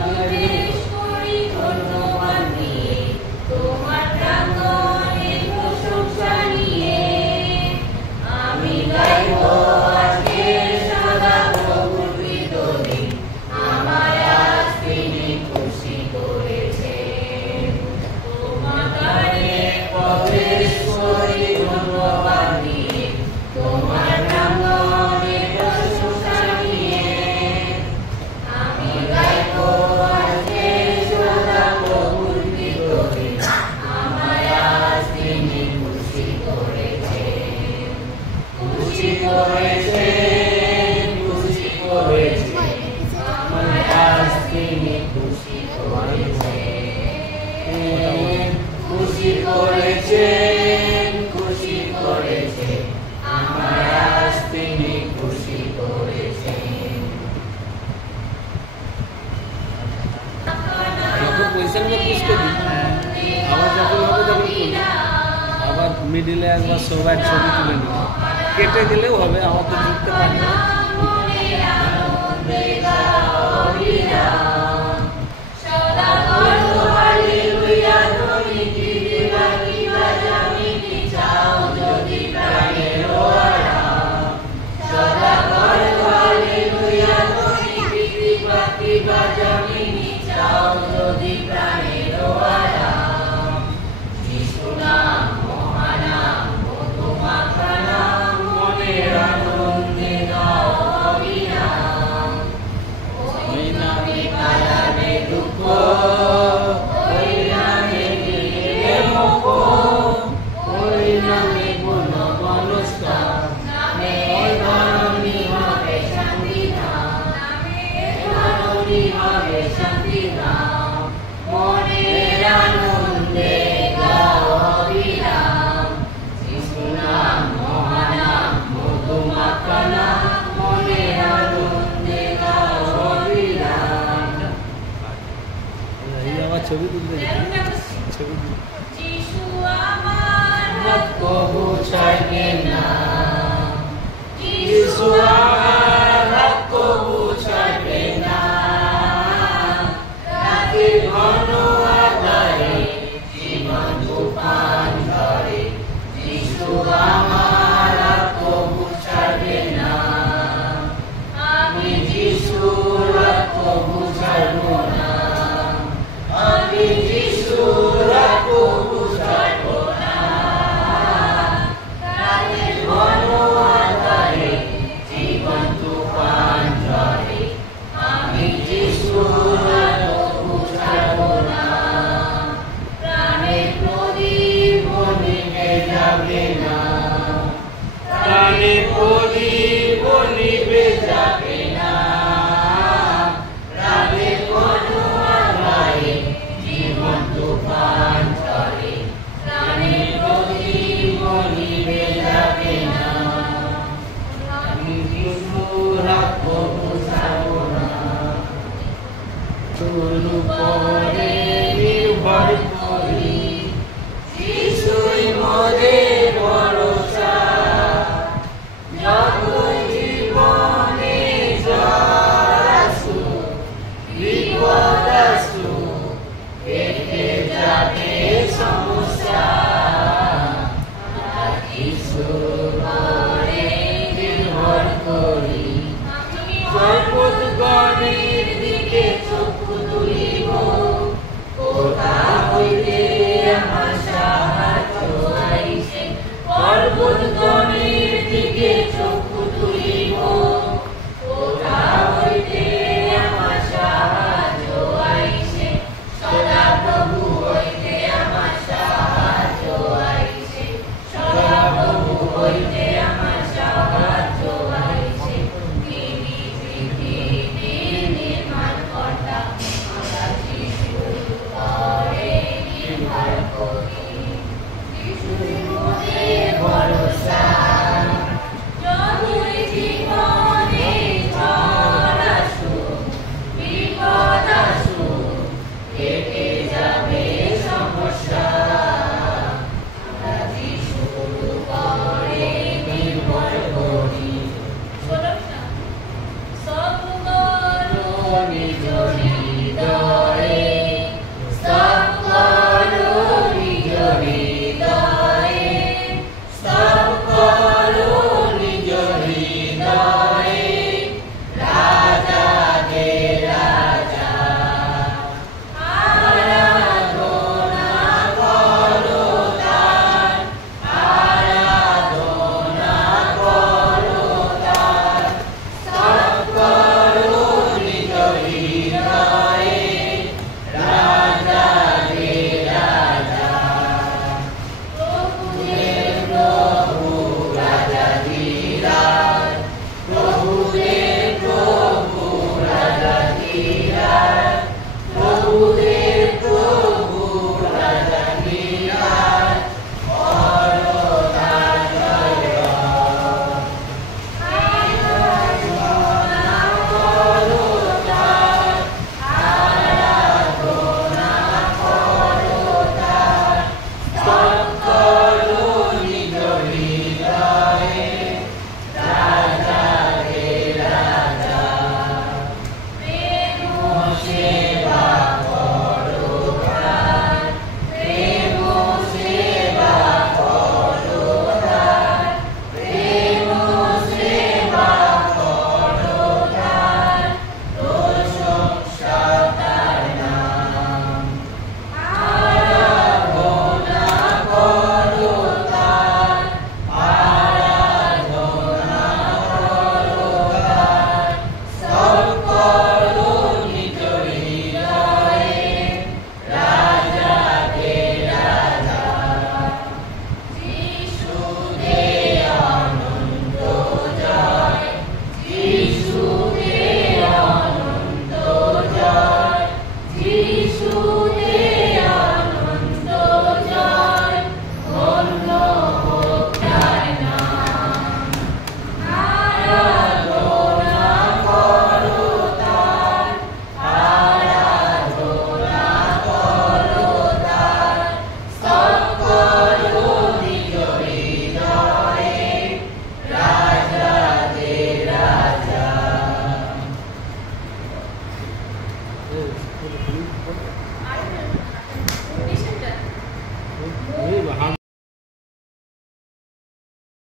প্রবেশ করি ধন্যবাদ দিয়ে, তোমার প্রাঙ্গণে প্রশংসা নিয়ে। আমি গাইব আজকের সদা প্রভুর বিতদিন, আমায় আজ তিনি খুশি করেছেন। তোমার দ্বারে প্রবেশ করি ধন্যবাদ দিয়ে, তোমার প্রাঙ্গণে প্রশংসা নিয়ে। আমি গাইব আজকের সদা প্রভুর বিতদিন, আমায় আজ তিনি খুশি করেছেন। খুশি করেছেন, খুশি করেছেন, আমায় আজ তিনি খুশি করেছেন। খুশি করেছেন, খুশি করেছেন, আমায় আজ তিনি খুশি করেছেন। পয়সা নিয়ে কিস করি আবার যখন হবে তখন করি, আবার মিডিলে একবার সবাই ছবি তুলে নিই, কেটে দিলেও হবে, আমার তো জুড়তে পারি না। ছবি তুলতে ছবি যিশু আমার কবু ছাড়বে না, যিশু আমার কবু